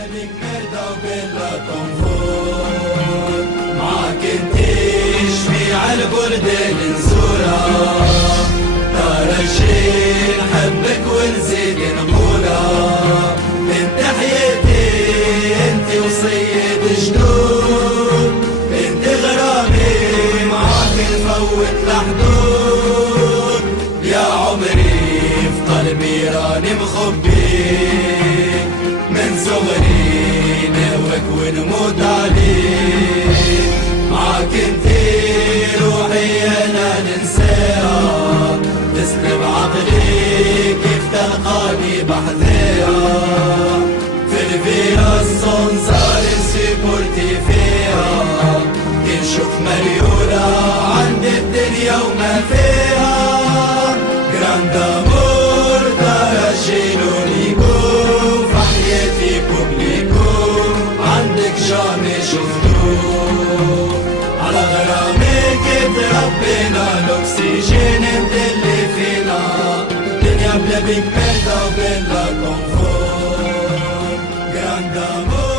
بلدك مردة وبلا كونفور، معاك انتيش في عالبلدان نزورها، ترى شي نحبك ونزيد نقولها، من تحياتي انت وصيد جدود، انت غرامي معاك نفوت الحدود، يا عمري في قلبي راني مخبيك، من صغري نهوك ونموت عليك، معاك انتي روحي انا ننساها، تسلب عقلي كيف تلقاني بحذاها، في الفيلا الصنصار سيبورتي فيها، كنشوف مليونة عند الدنيا وما فيها، جراند امور ترى شيلونيكو في حياتي بوبليكو، عندك جامي شفتوه، على غرامك تربينا الاكسجين انت اللي فينا، دنيا بلا بيك مردة وبلا كونفور، جراند امور